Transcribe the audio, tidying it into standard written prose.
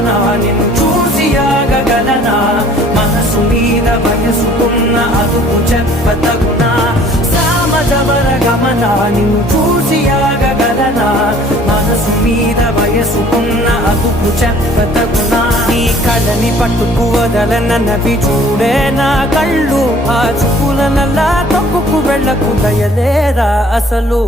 గమన నిన్ను చూసి ఆగగలనా మనసు మీద వయసుకున్న అదుపు చెప్పతగునా సామజవర గమన నిన్ను చూసి ఆగగలనా మనసు మీద వయసుకున్న అదుపు చెప్పతగునా నీ కళని పట్టుకు వదలనవి చూడే నా కళ్ళు ఆ చూపులనల్లా తప్పుకు వెళ్ళకు దయలేరా అసలు